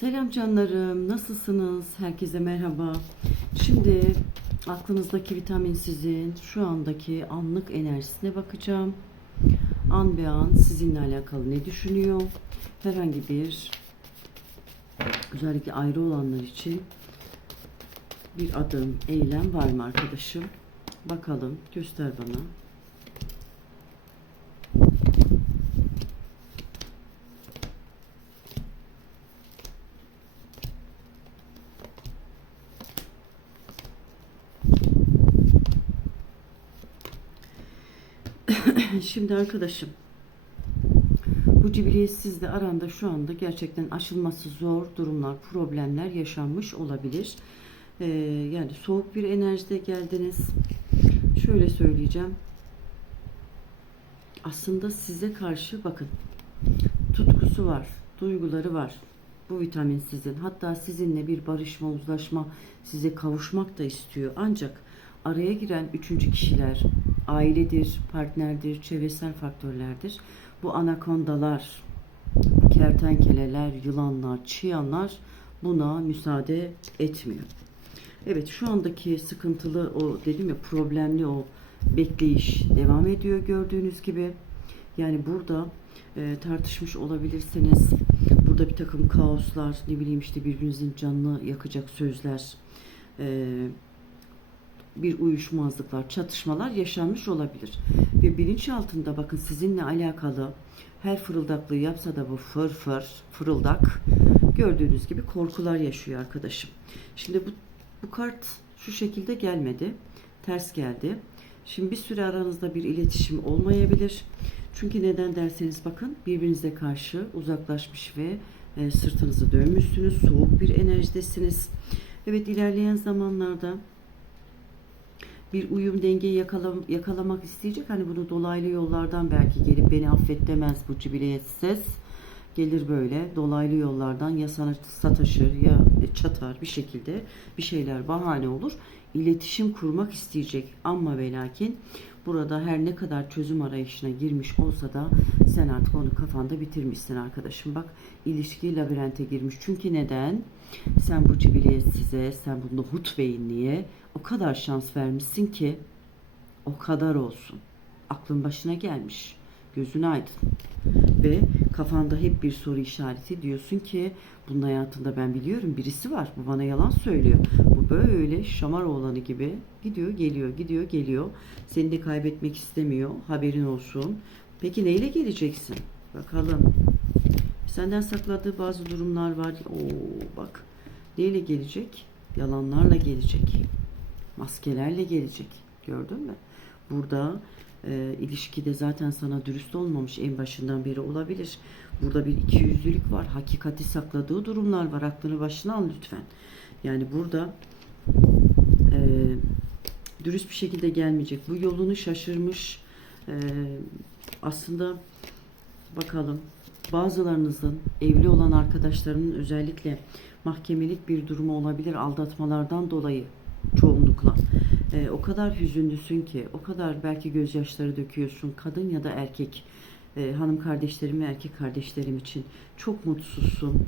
Selam canlarım, nasılsınız? Herkese merhaba. Şimdi aklınızdaki vitaminsizin şu andaki anlık enerjisine bakacağım. An be an sizinle alakalı ne düşünüyor? Herhangi bir özellikle ayrı olanlar için bir adım, eylem var mı arkadaşım? Bakalım, göster bana. Şimdi arkadaşım bu cibiliyetsizle aranda şu anda gerçekten aşılması zor durumlar, problemler yaşanmış olabilir. Ee, yani soğuk bir enerjide geldiniz. Şöyle söyleyeceğim. Aslında size karşı bakın tutkusu var, duyguları var. Bu vitamin sizin. Hatta sizinle bir barışma, uzlaşma, size kavuşmak da istiyor. Ancak araya giren üçüncü kişiler ailedir, partnerdir, çevresel faktörlerdir. Bu anakondalar, kertenkeleler, yılanlar, çıyanlar buna müsaade etmiyor. Evet şu andaki sıkıntılı o dedim ya problemli o bekleyiş devam ediyor gördüğünüz gibi. Yani burada e, tartışmış olabilirsiniz. Burada bir takım kaoslar, ne bileyim işte birbirinizin canını yakacak sözler, e, bir uyuşmazlıklar, çatışmalar yaşanmış olabilir. Ve bilinçaltında bakın sizinle alakalı her fırıldaklığı yapsa da bu fır fır, fırıldak gördüğünüz gibi korkular yaşıyor arkadaşım. Şimdi bu, bu kart şu şekilde gelmedi. Ters geldi. Şimdi bir süre aranızda bir iletişim olmayabilir. Çünkü neden derseniz bakın birbirinize karşı uzaklaşmış ve e, sırtınızı dönmüşsünüz. Soğuk bir enerjidesiniz. Evet ilerleyen zamanlarda bir uyum dengeyi yakalam yakalamak isteyecek. Hani bunu dolaylı yollardan belki gelip beni affet demez bu cibiliyetsiz. Gelir böyle dolaylı yollardan ya sana sataşır ya çatar bir şekilde bir şeyler bahane olur. İletişim kurmak isteyecek ama ve lakin burada her ne kadar çözüm arayışına girmiş olsa da sen artık onu kafanda bitirmişsin arkadaşım. Bak ilişki labirente girmiş. Çünkü neden? Sen bu cibiliyetsize, sen bu nohut beyinliğe o kadar şans vermişsin ki o kadar olsun. Aklın başına gelmiş. Gözün aydın. Ve kafanda hep bir soru işareti diyorsun ki bunun hayatında ben biliyorum birisi var. Bu bana yalan söylüyor. Bu böyle şamar oğlanı gibi gidiyor geliyor gidiyor geliyor. Seni de kaybetmek istemiyor. Haberin olsun. Peki neyle geleceksin? Bakalım. Senden sakladığı bazı durumlar var. Oo bak. Neyle gelecek? Yalanlarla gelecek. Maskelerle gelecek. Gördün mü? Burada e, ilişkide zaten sana dürüst olmamış en başından beri olabilir. Burada bir ikiyüzlülük var. Hakikati sakladığı durumlar var. Aklını başına al lütfen. Yani burada e, dürüst bir şekilde gelmeyecek. Bu yolunu şaşırmış. E, aslında bakalım bazılarınızın evli olan arkadaşlarının özellikle mahkemelik bir durumu olabilir aldatmalardan dolayı çoğunlukla. Ee, o kadar hüzünlüsün ki, o kadar belki gözyaşları döküyorsun kadın ya da erkek e, hanım kardeşlerim ve erkek kardeşlerim için çok mutsuzsun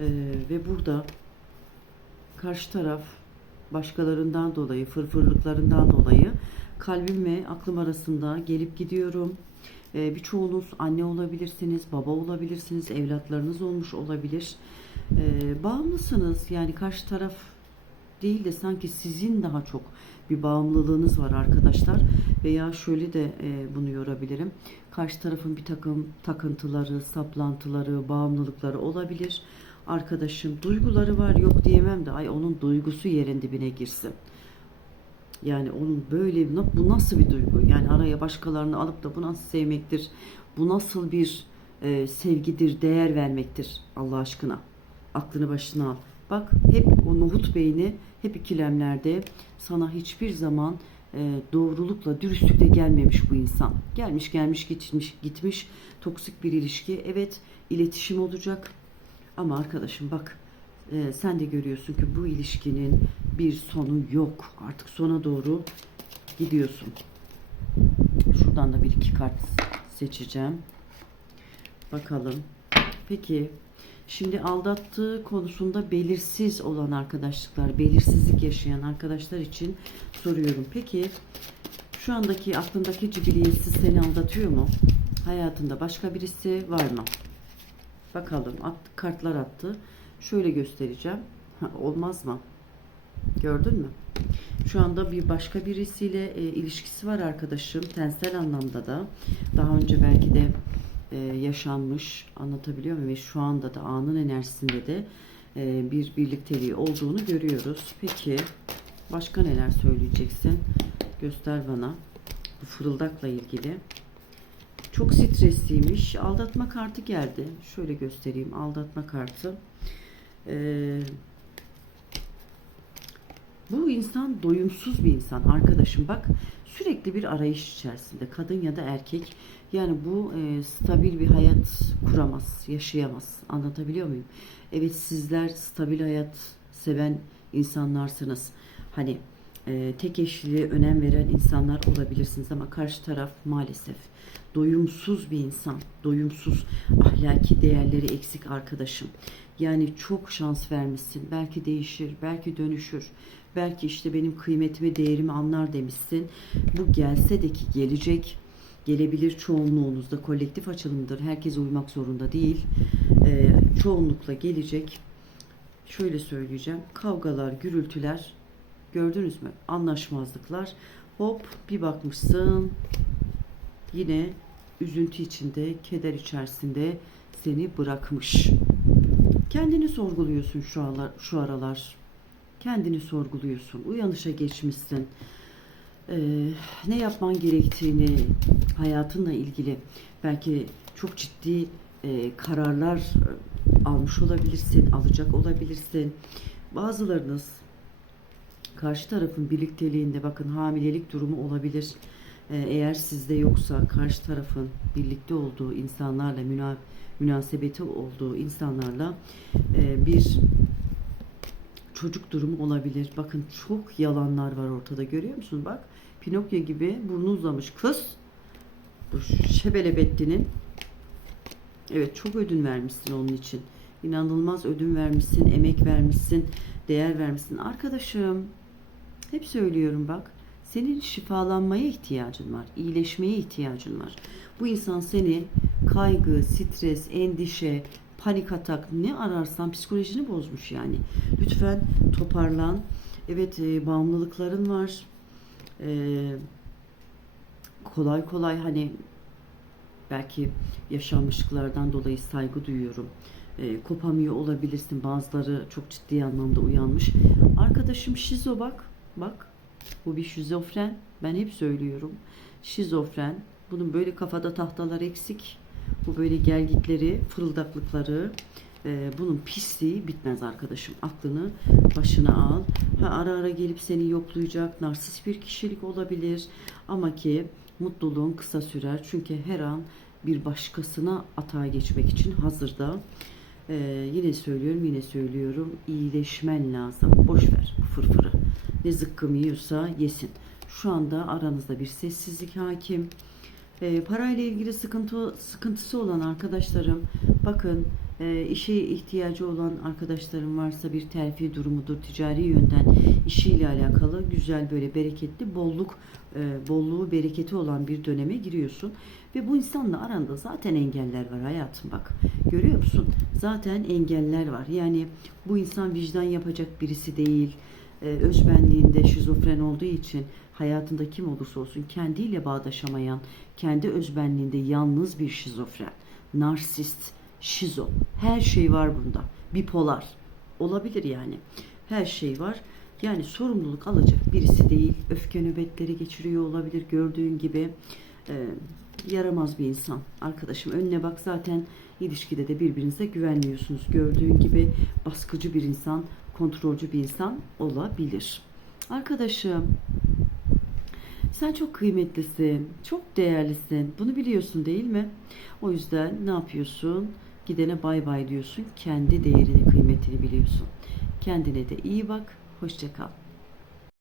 Ee, ve burada karşı taraf başkalarından dolayı, fırfırlıklarından dolayı kalbim ve aklım arasında gelip gidiyorum. Ee, birçoğunuz anne olabilirsiniz, baba olabilirsiniz, evlatlarınız olmuş olabilir. Ee, bağımlısınız yani karşı taraf değil de sanki sizin daha çok bir bağımlılığınız var arkadaşlar. Veya şöyle de e, bunu yorabilirim. Karşı tarafın bir takım takıntıları, saplantıları, bağımlılıkları olabilir. Arkadaşım duyguları var yok diyemem de ay onun duygusu yerin dibine girsin. Yani onun böyle bu nasıl bir duygu? Yani araya başkalarını alıp da bu nasıl sevmektir? Bu nasıl bir e, sevgidir, değer vermektir Allah aşkına? Aklını başına al. Bak hep o nohut beyni hep ikilemlerde sana hiçbir zaman e, doğrulukla, dürüstlükle gelmemiş bu insan. Gelmiş gelmiş gitmiş gitmiş toksik bir ilişki. Evet iletişim olacak ama arkadaşım bak e, sen de görüyorsun ki bu ilişkinin bir sonu yok. Artık sona doğru gidiyorsun. Şuradan da bir iki kart seçeceğim. Bakalım. Peki Şimdi aldattığı konusunda belirsiz olan arkadaşlıklar, belirsizlik yaşayan arkadaşlar için soruyorum. Peki şu andaki aklındaki cibiliyetsiz seni aldatıyor mu? Hayatında başka birisi var mı? Bakalım at, kartlar attı. Şöyle göstereceğim. Ha, olmaz mı? Gördün mü? Şu anda bir başka birisiyle e, ilişkisi var arkadaşım. Tensel anlamda da. Daha önce belki de e, yaşanmış. Anlatabiliyor muyum? Ve şu anda da anın enerjisinde de e, bir birlikteliği olduğunu görüyoruz. Peki başka neler söyleyeceksin? Göster bana. Bu fırıldakla ilgili. Çok stresliymiş. Aldatma kartı geldi. Şöyle göstereyim. Aldatma kartı. Eee bu insan doyumsuz bir insan arkadaşım. Bak sürekli bir arayış içerisinde kadın ya da erkek. Yani bu e, stabil bir hayat kuramaz yaşayamaz. Anlatabiliyor muyum? Evet sizler stabil hayat seven insanlarsınız. Hani e, tek eşliliğe önem veren insanlar olabilirsiniz ama karşı taraf maalesef doyumsuz bir insan doyumsuz ahlaki değerleri eksik arkadaşım. Yani çok şans vermişsin. Belki değişir belki dönüşür Belki işte benim kıymetimi, değerimi anlar demişsin. Bu gelse de ki gelecek. Gelebilir çoğunluğunuzda kolektif açılımdır. Herkes uymak zorunda değil. Ee, çoğunlukla gelecek. Şöyle söyleyeceğim. Kavgalar, gürültüler gördünüz mü? Anlaşmazlıklar. Hop bir bakmışsın yine üzüntü içinde, keder içerisinde seni bırakmış. Kendini sorguluyorsun şu aralar, şu aralar. Kendini sorguluyorsun. Uyanışa geçmişsin. Ee, ne yapman gerektiğini hayatınla ilgili belki çok ciddi e, kararlar e, almış olabilirsin, alacak olabilirsin. Bazılarınız karşı tarafın birlikteliğinde bakın hamilelik durumu olabilir. Ee, eğer sizde yoksa karşı tarafın birlikte olduğu insanlarla müna, münasebeti olduğu insanlarla e, bir çocuk durumu olabilir. Bakın çok yalanlar var ortada görüyor musun? Bak Pinokyo gibi burnu uzamış kız. Bu Şebelebettinin Evet çok ödün vermişsin onun için. İnanılmaz ödün vermişsin, emek vermişsin, değer vermişsin. Arkadaşım hep söylüyorum bak. Senin şifalanmaya ihtiyacın var. iyileşmeye ihtiyacın var. Bu insan seni kaygı, stres, endişe, panik atak ne ararsan psikolojini bozmuş yani. Lütfen toparlan. Evet e, bağımlılıkların var. E, kolay kolay hani belki yaşanmışlıklardan dolayı saygı duyuyorum. E, kopamıyor olabilirsin. Bazıları çok ciddi anlamda uyanmış. Arkadaşım şizo bak. Bak. Bu bir şizofren. Ben hep söylüyorum. Şizofren. Bunun böyle kafada tahtalar eksik. Bu böyle gelgitleri, fırıldaklıkları, e, bunun pisliği bitmez arkadaşım. Aklını başına al. Ha, ara ara gelip seni yoklayacak narsist bir kişilik olabilir. Ama ki mutluluğun kısa sürer. Çünkü her an bir başkasına atağa geçmek için hazırda. Ee, yine söylüyorum yine söylüyorum iyileşmen lazım. Boş ver bu fırfırı. Ne zıkkım yiyorsa yesin. Şu anda aranızda bir sessizlik hakim. E, parayla ilgili sıkıntı sıkıntısı olan arkadaşlarım bakın e, işe ihtiyacı olan arkadaşlarım varsa bir terfi durumudur ticari yönden. İşiyle alakalı güzel böyle bereketli bolluk e, bolluğu bereketi olan bir döneme giriyorsun. Ve bu insanla aranda zaten engeller var hayatım bak. Görüyor musun? Zaten engeller var. Yani bu insan vicdan yapacak birisi değil e, özbenliğinde şizofren olduğu için hayatında kim olursa olsun kendiyle bağdaşamayan, kendi özbenliğinde yalnız bir şizofren, narsist, şizo. Her şey var bunda. Bipolar. Olabilir yani. Her şey var. Yani sorumluluk alacak birisi değil. Öfke nöbetleri geçiriyor olabilir gördüğün gibi. E, yaramaz bir insan. Arkadaşım önüne bak zaten ilişkide de birbirinize güvenmiyorsunuz. Gördüğün gibi baskıcı bir insan, kontrolcü bir insan olabilir. Arkadaşım sen çok kıymetlisin, çok değerlisin. Bunu biliyorsun değil mi? O yüzden ne yapıyorsun? Gidene bay bay diyorsun. Kendi değerini, kıymetini biliyorsun. Kendine de iyi bak. Hoşça kal.